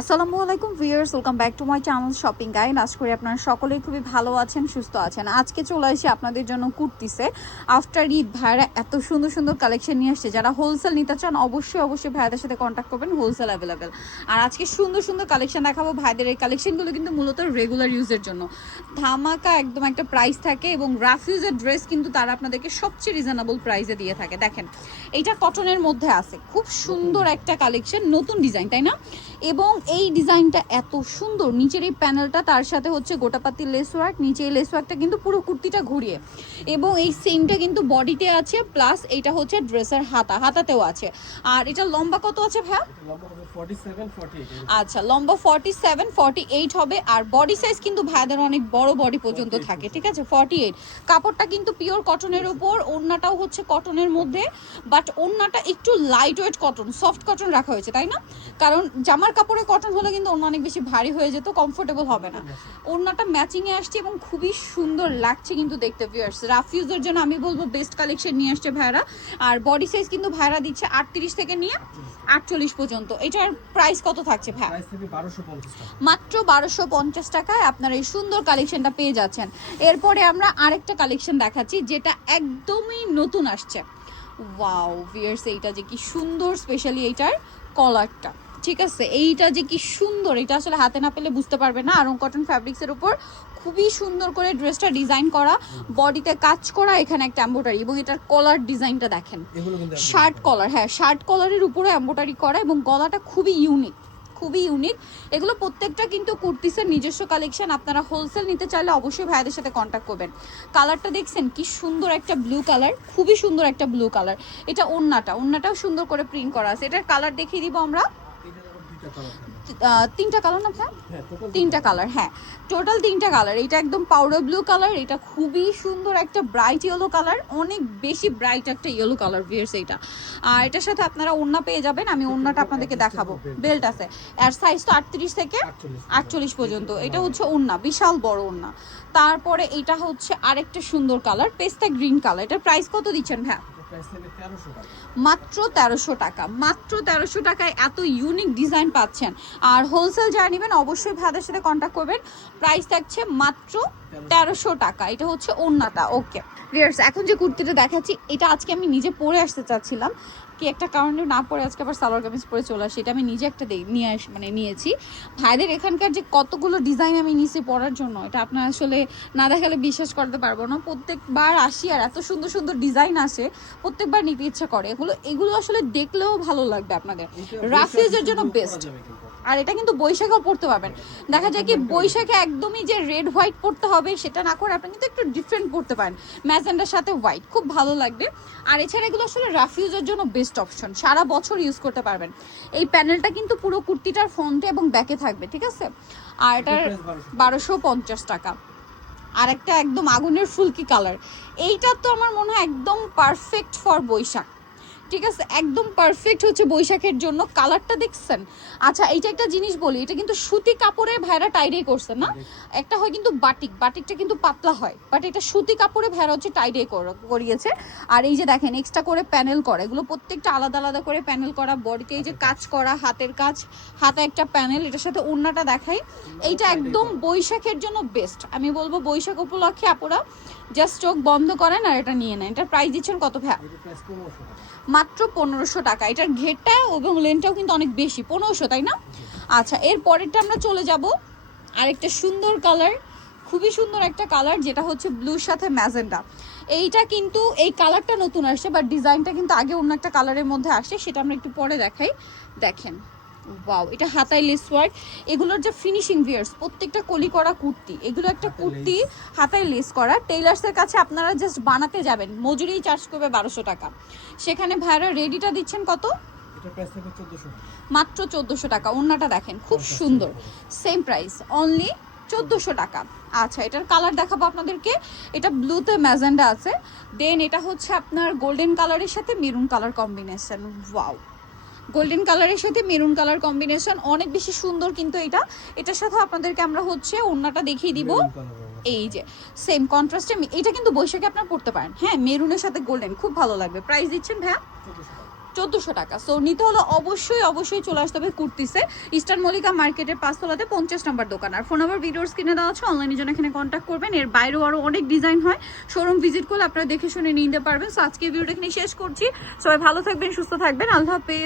আসসালামু আলাইকুম viewers, welcome back to my channel shopping guide. আশা করি আপনারা সকলেই খুবই ভালো আছেন, সুস্থ আছেন। আজকে চলে আসি আপনাদের জন্য কুর্তিসে। আফটার ঈদ ভাইরা এত সুন্দর সুন্দর কালেকশন নিয়ে আসছে। যারা হোলসেল নিতে চান অবশ্যই ভাইদের সাথে কন্ট্যাক্ট করবেন, হোলসেল অ্যাভেলেবেল। আর আজকে সুন্দর সুন্দর কালেকশন দেখাবো ভাইদের। এই কালেকশনগুলো কিন্তু মূলত রেগুলার ইউজের জন্য ধামাকা একদম একটা প্রাইস থাকে, এবং রাফ ইউজের ড্রেস কিন্তু তারা আপনাদেরকে সবচেয়ে রিজনেবল প্রাইসে দিয়ে থাকে। দেখেন, এইটা কটনের মধ্যে আছে, খুব সুন্দর একটা কালেকশন, নতুন ডিজাইন তাই না? এবং এই ডিজাইনটা এত সুন্দর, নিচের এই প্যানেলটা তার সাথে হচ্ছে গোটাপাতি লেস ওয়ার্ক, নিচে এই লেস ওয়ার্কটা কিন্তু পুরো কুর্তিটা ঘুরিয়ে, এবং এই সেমটা কিন্তু বডিতে আছে, প্লাস এইটা হচ্ছে ড্রেসের হাতাতেও আছে। আর এটা লম্বা কত আছে ভাইয়া? আচ্ছা, লম্বা 47-48 হবে। আর বডি সাইজ কিন্তু ভাইয়াদের অনেক বড় বডি পর্যন্ত থাকে, ঠিক আছে? 48। কাপড়টা কিন্তু পিওর কটনের উপর, ওড়নাটাও হচ্ছে কটনের মধ্যে, বাট ওড়নাটা একটু light weight cotton, soft cotton রাখা হয়েছে তাই না? কারণ জামার কাপড়ে কটন হলে কিন্তু ওড়না অনেক বেশি ভারী হয়ে যেত, কমফোর্টেবল হবে না। ওড়নাটা ম্যাচিংয়ে আসছে এবং খুবই সুন্দর লাগছে কিন্তু দেখতে। ভিউয়ার্স, রাফ ইউজের জন্য আমি বলবো বেস্ট কালেকশন নিয়ে আসছে ভাইরা। আর বডি সাইজ কিন্তু ভাইরা দিচ্ছে 38 থেকে নিয়ে 48 পর্যন্ত। এটার প্রাইস কত থাকছে ভাই? মাত্র 1250 টাকায় আপনারা এই সুন্দর কালেকশনটা পেয়ে যাচ্ছেন। এরপরে আমরা আরেকটা কালেকশন দেখাচ্ছি যেটা একদমই নতুন আসছে। ওয়াও ভিউয়ার্স, এইটা যে কি সুন্দর, স্পেশালি এইটার কলারটা, ঠিক আছে? এইটা যে কি সুন্দর, এটা আসলে হাতে না পেলে বুঝতে পারবে না। আরং কটন ফ্যাব্রিক্সের উপর খুবই সুন্দর করে ড্রেসটা ডিজাইন করা, বডিতে কাজ করা, এখানে একটা এমব্রয়ডারি, এবং এটার কলার ডিজাইনটা দেখেন, শার্ট কলার, হ্যাঁ শার্ট কলারের উপরে এমব্রয়ডারি করা, এবং গলাটা খুবই ইউনিক, খুবই ইউনিক। এগুলো প্রত্যেকটা কিন্তু কুর্তিসের নিজস্ব কালেকশন। আপনারা হোলসেল নিতে চাইলে অবশ্যই ভাইদের সাথে কন্ট্যাক্ট করবেন। কালারটা দেখছেন কি সুন্দর একটা ব্লু কালার, খুবই সুন্দর একটা ব্লু কালার। এটা ওড়নাটাও সুন্দর করে প্রিন্ট করা আছে। এটার কালার দেখিয়ে দিব আমরা। তিনটা কালার না ভাই? তিনটা কালার, হ্যাঁ টোটাল তিনটা কালার। এটা একদম পাউডার ব্লু কালার, এটা খুবই সুন্দর একটা ব্রাইট ইয়েলো কালার, অনেক বেশি ব্রাইট একটা ইয়েলো কালার ভিউয়ার্স এইটা। আর এটার সাথে আপনারা ওড়না পেয়ে যাবেন, আমি ওড়নাটা আপনাদেরকে দেখাবো। বেল্ট আছে, আর সাইজ তো 38 থেকে 48 পর্যন্ত। এটা হচ্ছে ওড়না, বিশাল বড় ওড়না। তারপরে এটা হচ্ছে আরেকটা সুন্দর কালার, পেস্তা গ্রিন কালার। এটার প্রাইস কত দিচ্ছেন ভাই? মাত্র 1300 টাকা। মাত্র 1300 টাকায় এত ইউনিক ডিজাইন পাচ্ছেন। আর হোলসেল যারা নেবেন অবশ্যই ভাইদের সাথে কন্ট্যাক্ট করবেন। প্রাইস থাকছে মাত্র 1300 টাকা। এটা হচ্ছে ওড়নাটা। ওকে ভিউয়ার্স, এখন যে কুর্তিটা দেখাচ্ছি এটা আজকে আমি নিজে পরে আসতে চাচ্ছিলাম, কি একটা কারণে না পরে আজকে আবার সালোয়ার কামিজ পরে চলে আসে। এটা আমি নিজে একটা নিয়েছি ভাইদের। এখানকার যে কতগুলো ডিজাইন আমি নিয়েছি পরার জন্য, এটা আপনার আসলে না দেখালে বিশ্বাস করতে পারবো না। প্রত্যেকবার আসি আর এত সুন্দর সুন্দর ডিজাইন আসে, প্রত্যেকবার নিতে ইচ্ছা করে। এগুলো আসলে দেখলেও ভালো লাগবে আপনাদের। রাফিজের জন্য বেস্ট। আর এটা কিন্তু বৈশাখেও পড়তে পারবেন। দেখা যায় কি বৈশাখে একদমই যে রেড হোয়াইট পড়তে হবে সেটা না করে আপনি কিন্তু একটু ডিফারেন্ট পড়তে পারেন, ম্যাজেন্ডার সাথে হোয়াইট, খুব ভালো লাগবে। আর এছাড়া এগুলো আসলে রাফ ইউজের জন্য বেস্ট অপশন, সারা বছর ইউজ করতে পারবেন। এই প্যানেলটা কিন্তু পুরো কুর্তিটার ফ্রন্টে এবং ব্যাকে থাকবে, ঠিক আছে? আর এটার 1250 টাকা। আর একটা একদম আগুনের ফুলকি কালার, এইটা তো আমার মনে হয় একদম পারফেক্ট ফর বৈশাখ, ঠিক আছে? একদম পারফেক্ট হচ্ছে বৈশাখের জন্য। কালারটা দেখছেন? আচ্ছা, এইটা একটা জিনিস বলি, এটা কিন্তু সুতি কাপড়ে ভাইরা টাইডাই করছে না। একটা হয় কিন্তু বাটিকটা কিন্তু পাতলা হয়, বাট এটা সুতি কাপড়ে ভাইরা হচ্ছে টাইডাই করিয়েছে। আর এই যে দেখেন এক্সট্রা করে প্যানেল করা, এগুলো প্রত্যেকটা আলাদা আলাদা করে প্যানেল করা, বডিতে এই যে কাজ করা, হাতের কাজ, হাতে একটা প্যানেল। এটার সাথে ওড়নাটা দেখাই, এইটা একদম বৈশাখের জন্য বেস্ট। আমি বলবো বৈশাখ উপলক্ষে আপুরা জাস্ট চোখ বন্ধ করেন আর এটা নিয়ে নেন। এটার প্রাইস দিচ্ছেন কত ভাইয়া? মাত্র 1500 টাকা। এটার ঘেরটা এবং লেনটাও কিন্তু অনেক বেশি, 1500 তাই না? আচ্ছা, এর পরেরটা আমরা চলে যাব আরেকটা সুন্দর কালার, খুবই সুন্দর একটা কালার, যেটা হচ্ছে ব্লুর সাথে ম্যাজেন্ডা। এইটা কিন্তু এই কালারটা নতুন আসছে, বাট ডিজাইনটা কিন্তু আগে অন্য একটা কালারের মধ্যে আসে, সেটা আমরা একটু পরে দেখাই। দেখেন ওয়াও, এটা হাতায় লেস ওয়ার্ক। এগুলোর যে ফিনিশিং ভিউয়ার্স, প্রত্যেকটা কলি করা কুর্তি, এগুলো একটা কুর্তি হাতায় লেস করা। টেইলার্সের কাছে আপনারা জাস্ট বানাতে যাবেন, মজুরি চার্জ করবে 1200 টাকা। সেখানে ভাইরা রেডিটা দিচ্ছেন কত? মাত্র 1400 টাকা। ওড়নাটা দেখেন খুব সুন্দর, সেম প্রাইস, অনলি 1400 টাকা। আচ্ছা, এটার কালার দেখাবো আপনাদেরকে। এটা ব্লুতে ম্যাজেন্ডা আছে, দেন এটা হচ্ছে আপনার গোল্ডেন কালারের সাথে maroon colour combination. Wow, golden কালারের সাথে মেরুন কালার কম্বিনেশন অনেক বেশি সুন্দর। কিন্তু এটার সাথে আপনাদেরকে আমরা হচ্ছে ওড়নাটা দেখিয়ে দিব, এই যে সেম কন্ট্রাস্টে। এটা কিন্তু বৈশাখে আপনারা পড়তে পারেন, হ্যাঁ মেরুনের সাথে গোল্ডেন, খুব ভালো লাগবে। প্রাইস দিচ্ছেন ভাইয়া? 1400 টাকা। সো নিতে হলে অবশ্যই চলে আসতে হবে কুর্তিসে, ইস্টার্ন মল্লিকা মার্কেটের 5 তলাতে 50 নম্বর দোকান। আর ফোন নাম্বার ভিডিওর স্ক্রিনে দেওয়া আছে, অনলাইনের জন্য এখানে কন্ট্যাক্ট করবেন। এর বাইরেও আরও অনেক ডিজাইন হয়, শোরুম ভিজিট করলে আপনারা দেখে শুনে নিতে পারবেন। সো আজকে ভিডিওটা এখানে শেষ করছি। সবাই ভালো থাকবেন, সুস্থ থাকবেন, আল্লাহ হাফেজ।